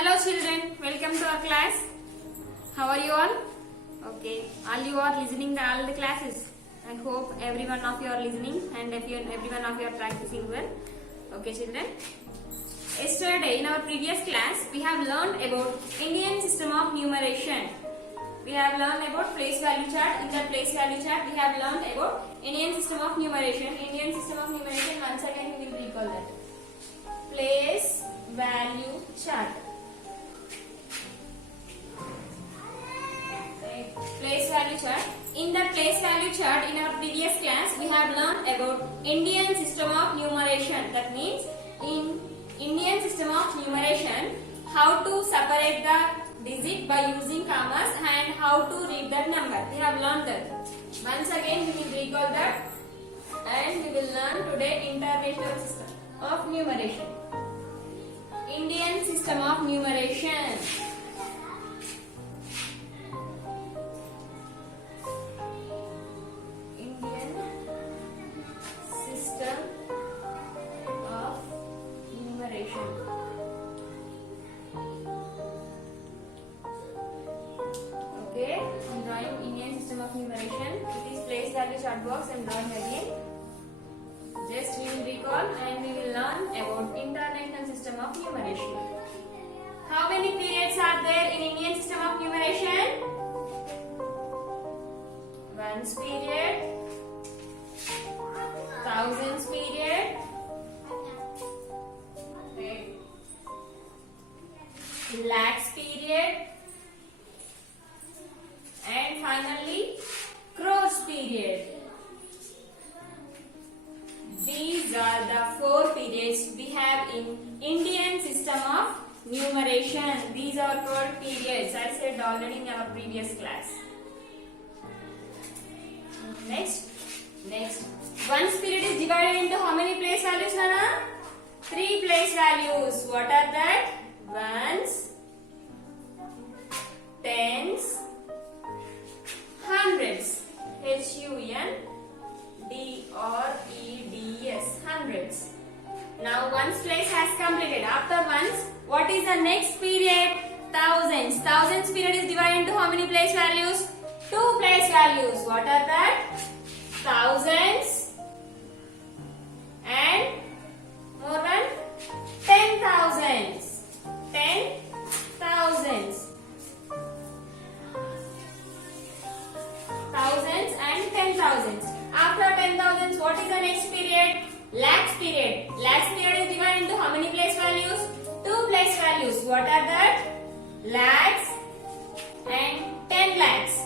Hello children, welcome to our class. How are you all? Okay, all you are listening all the classes. I hope every one of you are listening and every one of you are practicing well. Okay children. Yesterday in our previous class we have learned about Indian system of numeration. We have learned about place value chart. In the place value chart we have learned about Indian system of numeration. Indian system of numeration, once again we will recall that. Place value chart. Place value chart. In the place value chart in our previous class we have learned about Indian system of numeration. That means in Indian system of numeration, how to separate the digit by using commas and how to read that number. We have learned that. Once again we will recall that and we will learn today international system of numeration. Indian system of numeration. Indian system of numeration. Okay, I'm drawing Indian system of numeration. It is place value chart box. I'm drawing again. Just we will recall and we will learn about international system of numeration. How many periods are there in Indian system of numeration? Ones period, thousands period, lakhs period, and finally crores period. These are the 4 periods we have in Indian system of numeration. These are called periods. I said already in our previous class. Next. Ones period is divided into how many place values, Nana? 3 place values. What are that? Ones, tens, hundreds. Hundreds. Hundreds. Now ones place has completed. After ones, what is the next period? Thousands. Thousands period is divided into how many place values? 2 place values. What are that? Thousands and more than 10,000s. 10,000s. Thousands and 10,000s. After 10,000s, what is the next period? Lakhs period. Lakhs period is divided into how many place values? 2 place values. What are that? Lakhs and 10 lakhs.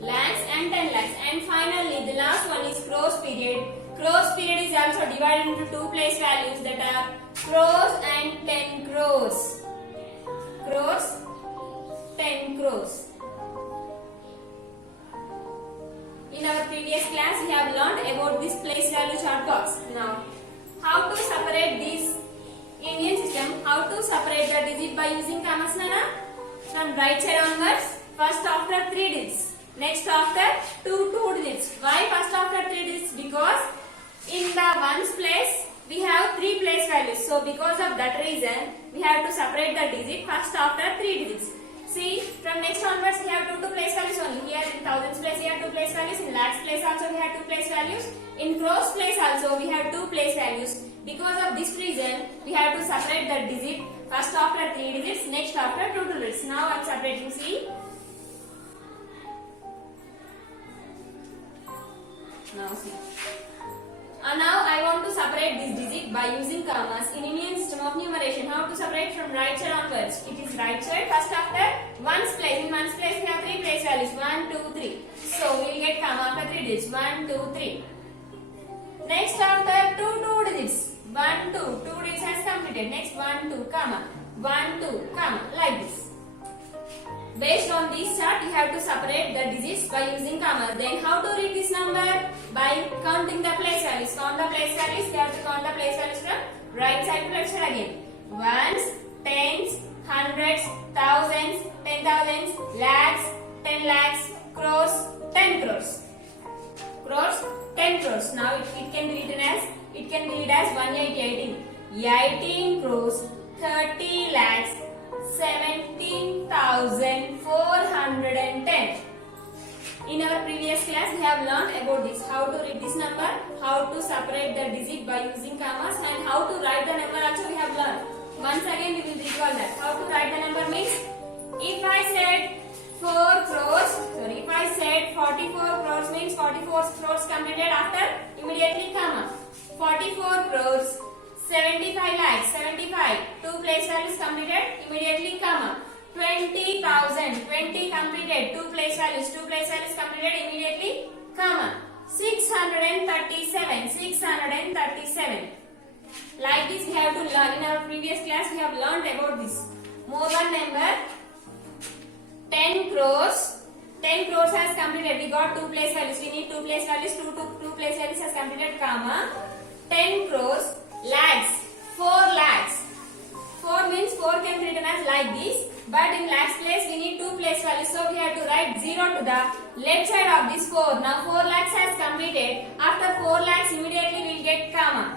Lakhs and 10 lakhs. And finally, the last one is crores period. Crores period is also divided into 2 place values, that are crores and 10 crores. Crores, 10 crores. In our previous class, we have learned about this place value chart box. Now, how to separate this Indian system? How to separate the digit by using commas, Nana? From right side onwards, first after 3 digits, next after 2 digits. Why first after 3 digits? Because in the ones place we have 3 place values. So because of that reason, we have to separate the digit first after 3 digits. See, from next onwards we have 2 place values only. Here in thousands place we have 2 place values. In lakhs place also we have 2 place values. In crores place also we have 2 place values. Because of this reason, we have to separate the digit first after 3 digits, next after 2 digits. Now I am separating. See. Now see. Now I want to separate this digit by using commas in Indian system of numeration. How to separate? From right side onwards. It is right side. First after ones place. In ones place we have 3 place values. 1, 2, 3. So we will get comma after 3 digits. 1, 2, 3. Next after 2 digits. 1, 2. 2 digits has completed. Next 1, 2, comma. 1, 2, comma. Like this. Based on this chart, you have to separate the digits by using commas. Then how to read this number? By counting the place values. Count the place values. You have to count the place values from right side to left side again. Ones, tens, hundreds, thousands, 10,000s, lakhs, 10 lakhs, crores, 10 crores. Crores, 10 crores. Now it can be written as 18018. 18 crores 30 lakhs 17,410. In our previous class, we have learned about this. How to read this number, how to separate the digit by using commas, and how to write the number also we have learned. Once again, we will recall that. How to write the number means, if I said 44 crores means 44 crores completed after immediately comma. 44 crores 75 lakhs 75 two place values completed immediately comma. 20,000 20 completed two place values completed immediately comma. 637 like this we have to learn. In our previous class we have learned about this. More one number, 10 crores has completed. We got two place values. We need two place values. Two place values has completed comma. 10 crores lakhs 4 lakhs. 4 means 4 can be written as like this. But in lakhs place we need two place values. So we have to write 0 to the left side of this 4. Now 4 lakhs has completed. After 4 lakhs immediately we will get comma.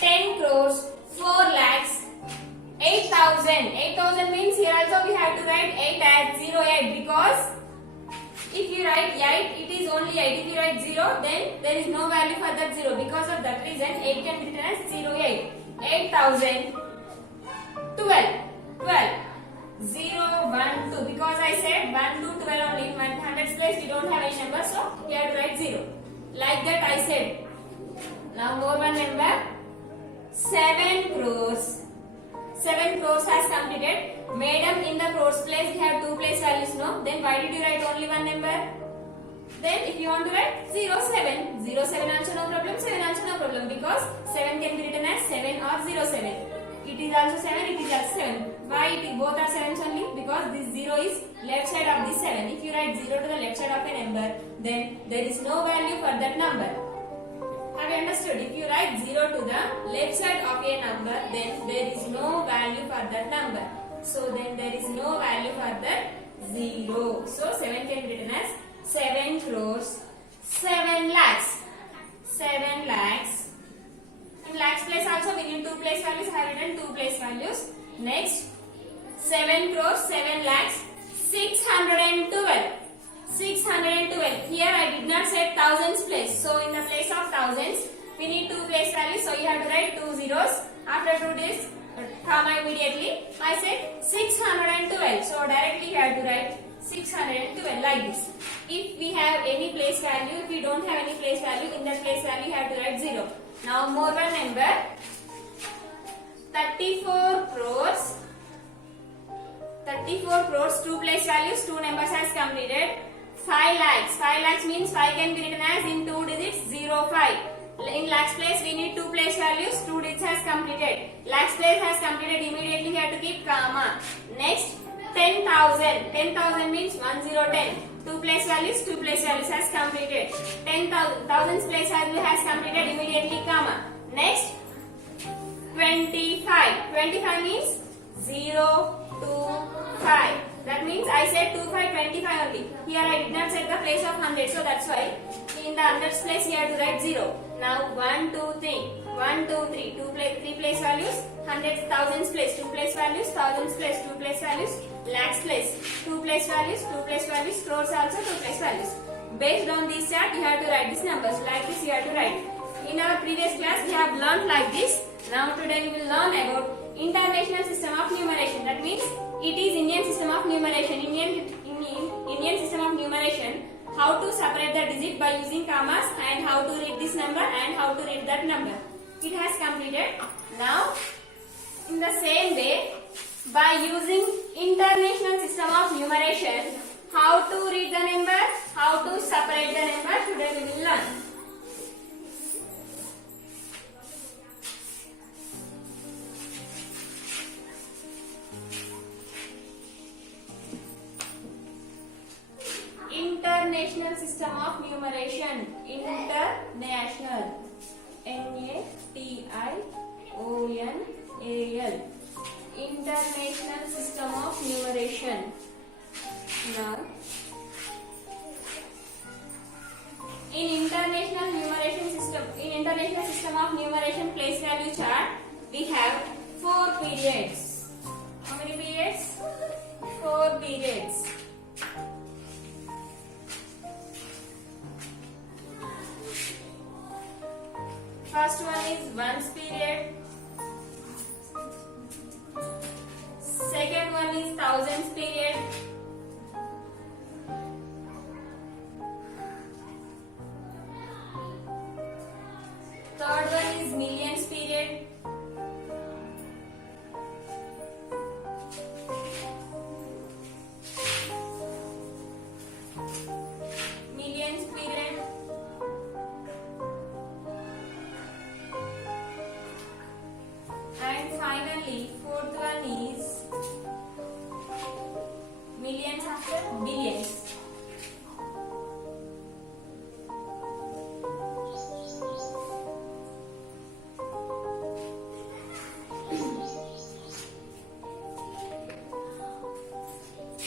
10 crores 4 lakhs 8,000 means here also we have to write 8 as 08 because if you write 8 it is only 8. If you write 0 then there is no value for that 0. Because of that reason 8 can be written as 08. 8,000 12 0 1 2 because I said 1 to 12 only. In 100's place we don't have any number, so we have to write 0. Like that I said. Now more one number, 7 crores has completed. Madam, in the crores place we have two place values, no? Then why did you write only one number? Then if you want to write 07 also no problem, 7 also no problem because 7 can be written as 7 or 07. It is also 7, it is also 7. Why it is both are 7s only? Because this 0 is left side of this 7. If you write 0 to the left side of a number, then there is no value for that number. Have you understood? If you write 0 to the left side of a number, then there is no value for that number. So then there is no value for that 0. So 7 can be written as 7 crores 7 lakhs. 7 lakhs. In lakhs place also we need two place values. I have written two place values. Next, 7 crores 7 lakhs 612. Here I did not say thousands place. So in the place of thousands, we need two place values. So you have to write two zeros. After 2 days, comma immediately. I said 612. So directly you have to write 612 like this. If we have any place value, if we don't have any place value, in that place value you have to write 0. Now more one number, 34 crores, two place values, two numbers has completed. 5 lakhs means 5 can be written as in 2 digits 05. In lakhs place we need two place values, 2 digits has completed. Lakhs place has completed immediately we have to keep comma. Next, 10,000 means 1010. Two place values has completed. 10,000 thousands place value has completed immediately comma. Next, 25 means 0 2 5. That means I said 2 5 25 only. Here I did not set the place of 100, so that's why in the hundreds place you have to write 0. Now 1 2 3 three place values. Hundreds thousands place two place values. Thousands place two place values. Lakhs place two place values. Crores also two place values. Based on this chart you have to write these numbers like this. You have to write. In our previous class we have learned like this. Now today we will learn about international system of numeration. That means it is Indian system of numeration. Indian system of numeration. How to separate the digit by using commas and how to read this number and how to read that number. It has completed. Now in the same way, by using international system of numeration, how to read the number, how to separate the number, today we will learn. International system of numeration. International. N-A-T-I-O-N-A-L. International system of numeration. Now, in international system of numeration place value chart, we have ones period. Second one is thousands period. Third one is millions period. Millions period. And finally, fourth one is millions after billions.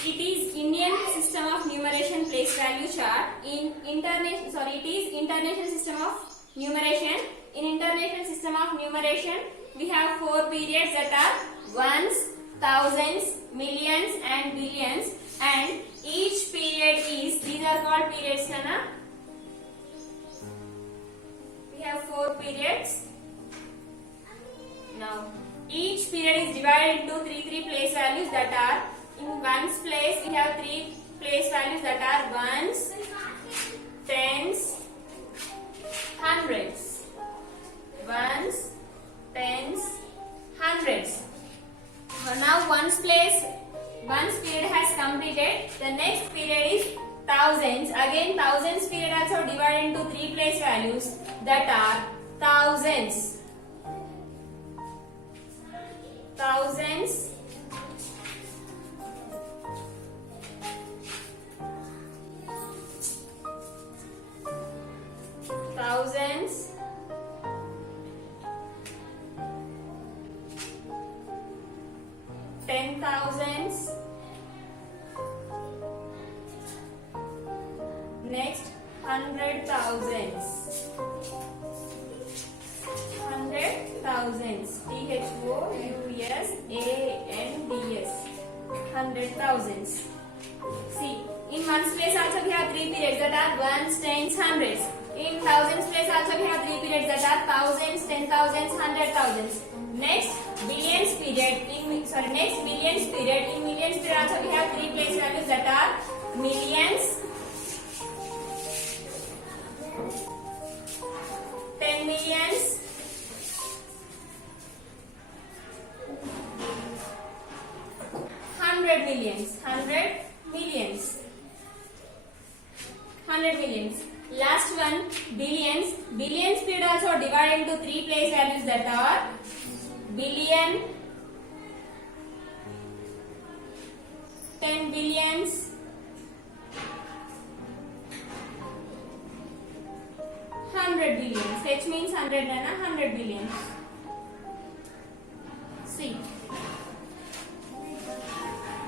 It is Indian system of numeration place value chart. It is international system of numeration. In international system of numeration, we have four periods that are ones, thousands, millions, and billions. And each period is, these are called periods, Nana. We have four periods. Now, each period is divided into three place values that are, in ones place we have three place values that are ones, tens, hundreds. Ones, tens, hundreds. Now ones period has completed. The next period is thousands. Again thousands period also divided into three place values that are thousands, thousands, thousands, ten thousands, next hundred thousands, hundred thousands, THOUSANDS, hundred thousands. See, in ones place also we have three periods that are ones, tens, hundreds. In thousands place also we have three periods that are thousands, ten thousands, hundred thousands. Next billions period. Next millions period. In millions period also we have three place values that are millions, 10 millions, 100 millions, 100 millions, 100 millions. Last one, billions. Billions period also divided into three place values that are billion, 10 billions, 100 billions. H means 100 and 100 billions. See,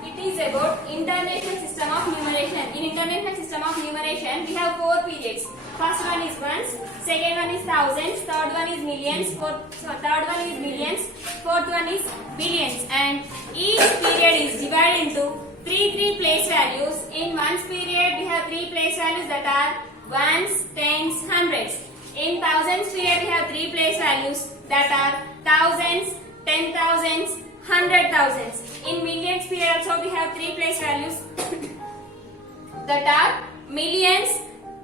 it is about international system of numeration. In international system of numeration, we have four periods. First one is ones, second one is thousands, third one is millions, third one is millions, fourth one is billions. And each period is divided into three place values. In ones period, we have three place values that are ones, tens, hundreds. In thousands period, we have three place values that are thousands, ten thousands, hundred thousands. In millions period also we have three place values that are millions,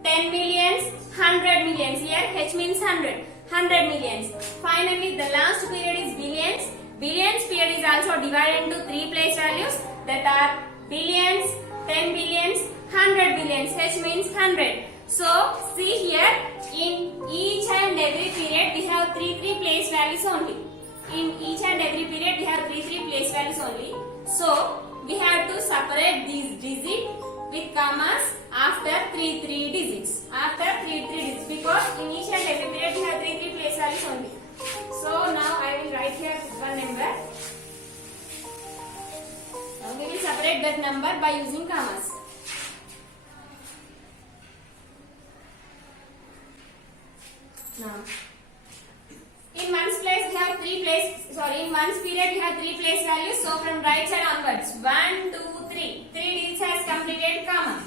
10 millions, 100 millions. Here H means 100, 100 millions. Finally the last period is billions. Billions period is also divided into three place values that are billions, 10 billions, 100 billions. H means 100. So see here, in each and every period we have three place values only. In each and every period we have three place values only. So we have to separate these digits with commas after three digits. After three digits, because in each and every period we have three place values only. So now I will write here one number. Now we will separate that number by using commas. Now, in ones place we have in ones period we have three place values. So from right side onwards, 1, 2, 3. 3 digits has completed comma.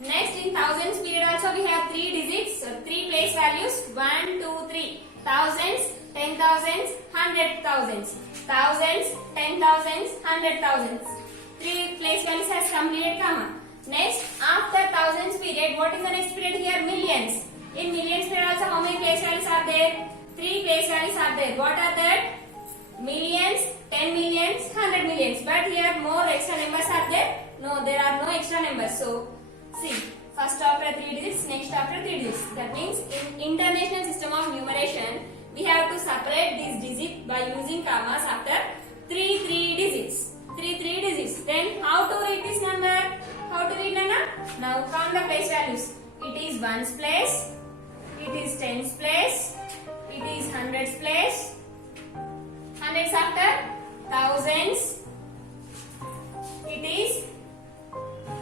Next in thousands period also we have three digits, three place values, 1, 2, 3. Thousands, ten thousands, hundred thousands, thousands, ten thousands, hundred thousands. Three place values has completed comma. Next, after thousands period, what is the next period here? Millions. In millions period also, how many place values are there? Three place values are there. What are that? Millions, 10 millions, 100 millions. But here more extra numbers are there? No, there are no extra numbers. So, see, first after 3 digits, next after 3 digits. That means in International System of Numeration, we have to separate these digits by using commas after 3 digits. 3 digits. Then how to read this number? How to read Nana? Now count the place values. It is ones place, it is tens place, it is hundreds place. Hundreds after thousands, it is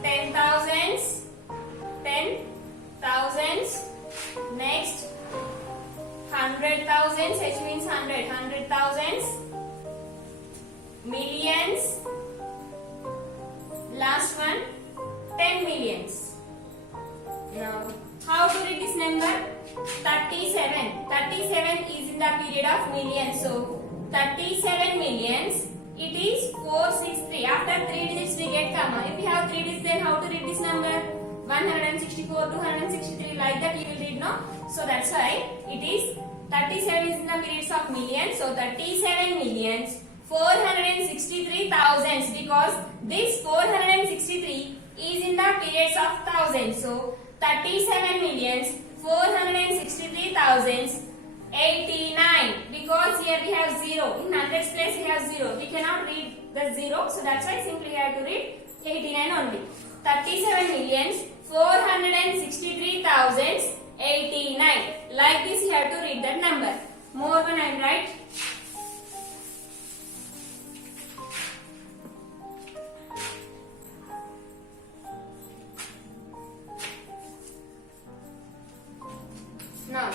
ten thousands, next hundred thousands, H means hundred thousands, millions, last one 10 millions. Now how to read this number? 37. 37 is in the period of millions. So 37 millions, it is 463. After 3 digits we get comma. If we have 3 digits, then how to read this number? 164, 263, like that you will read, no? So that's why it is 37 is in the periods of millions. So 37 millions 463 thousands, because this 463 is in the periods of thousands. So 37 millions 463 thousands 89, because here we have 0. In hundreds place we have 0. We cannot read the 0. So that's why simply we have to read 89 only. 37 millions 463 thousands 89. Like this you have to read that number. More one I will write. Now,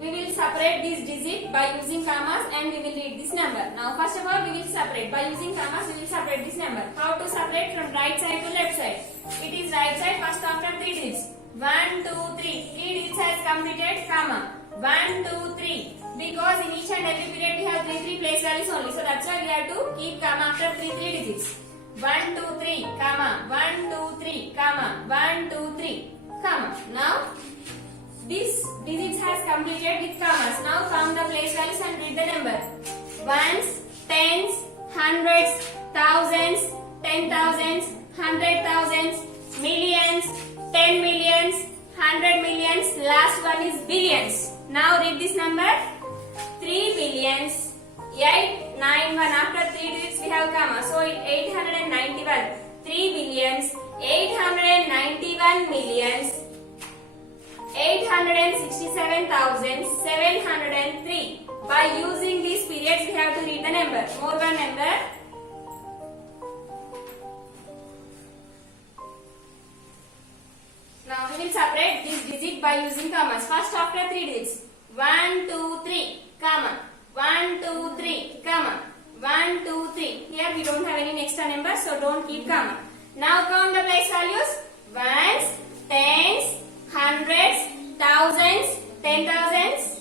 we will separate this digit by using commas and we will read this number. Now, first of all, we will separate. By using commas, we will separate this number. How to separate from right side to left side? It is right side first after 3 digits. 1, 2, 3. 3 digits has completed, comma. 1, 2, 3. Because in each and every period we have 3 place values only. So that's why we have to keep comma after 3 digits. 1, 2, 3, comma. 1, 2, 3, comma. 1, 2, 3, comma. Now, this digits has completed with commas. Now count the place values and read the number. Ones, tens, hundreds, thousands, 10,000s, 100,000s, millions, 10 millions, 100 millions. Last one is billions. Now read this number. 3 billions, 891. After 3 digits we have comma. So 891. 3 billions, 891 millions. 867,703. By using these periods, we have to read the number. More one number. Now we will separate this digit by using commas. First after 3 digits. 1, 2, 3, comma. 1, 2, 3, comma. 1, 2, 3. Here we don't have any extra number, so don't keep comma. Now count the place values. Ones, tens, hundreds, thousands, 10,000s,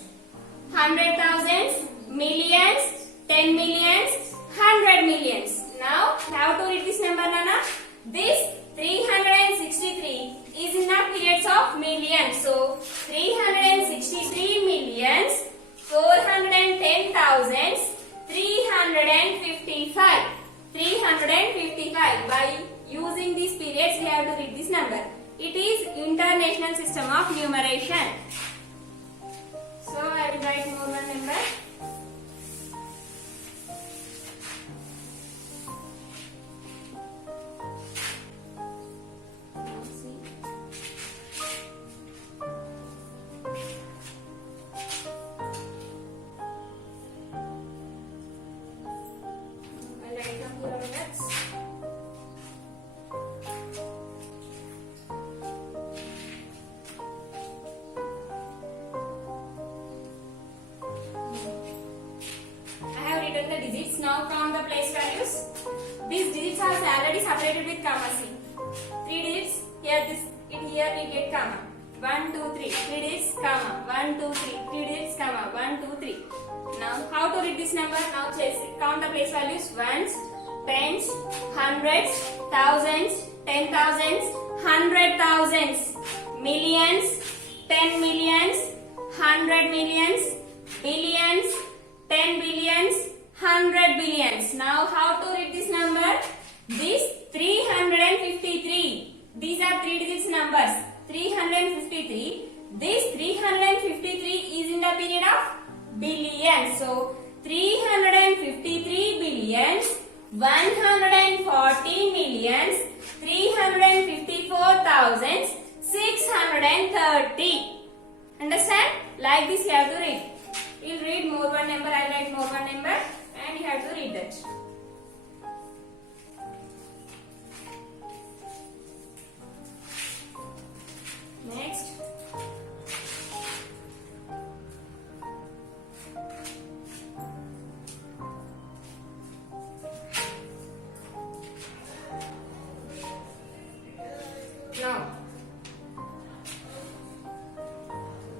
100,000s, millions, 10 millions, 100 millions. Now, how to read this number, Nana? This 363 is in the periods of millions. So, 363 millions, 410,000s, 355. 355. By using these periods, we have to read this number. It is International System of Numeration. So I will write more one number. I'll write down here numbers. Now count the place values. These digits are already separated with comma. See, 3 digits here. Here we get comma. 1, 2, 3. 3 digits, comma. 1, 2, 3. 3 digits, comma. 1, 2, 3. Now, how to read this number? Now, count the place values. Ones, tens, hundreds, thousands, 10,000s, 100,000s, millions, 10 millions, 100 millions, billions, 10 billions, 100 billions. Now, how to read this number? This 353. These are 3 digits numbers. 353. This 353 is in the period of billions. So 353 billions, 140 millions, 354,630. Understand? Like this you have to read. You'll read more one number, I'll write more one number, and you have to read that. Next. Now,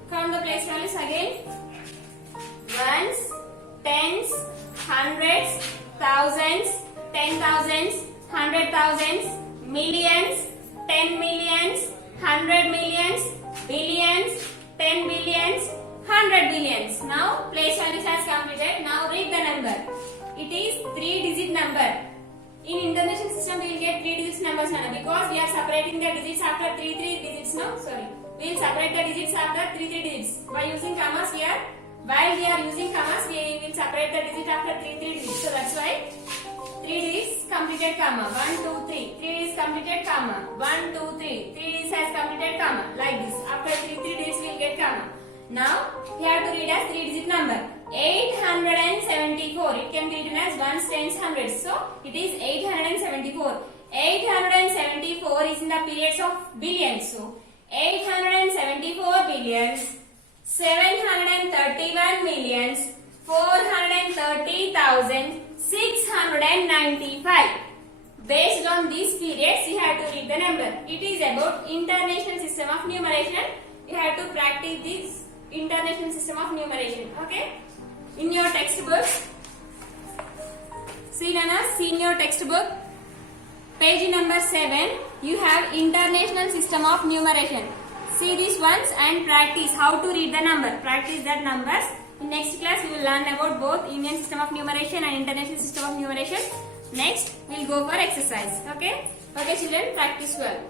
count the place values again. Ones, tens, hundreds, thousands, 10,000s, 100,000s, millions, 10 millions, 100 millions, billions, 10 billions, 100 billions. Now, place values has completed. Now, read the number. It is 3-digit number. In Indonesian system, we will get 3 digits numbers now because we are separating the digits after 3 digits now. Sorry, we will separate the digits after 3 digits by using commas here. While we are using commas, we will separate the digit after 3 digits. So that's why 3 digits completed comma. 1, 2, 3. 3 digits completed comma. 1, 2, 3. 3 digits has completed comma. Like this. After 3 digits, we will get comma. Now, we have to read as 3-digit number. 874. It can be written as ones, tens, hundreds. So, it is 874. 874 is in the periods of billions. So, 874 billions, 731 millions, 430,695. Based on these periods, you have to read the number. It is about International System of Numeration. You have to practice this International System of Numeration. Okay? In your textbook, see in your textbook, page number 7, you have International System of Numeration. See these ones and practice how to read the number. Practice that numbers. In next class, we will learn about both Indian System of Numeration and International System of Numeration. Next, we will go for exercise. Okay? Okay children, practice well.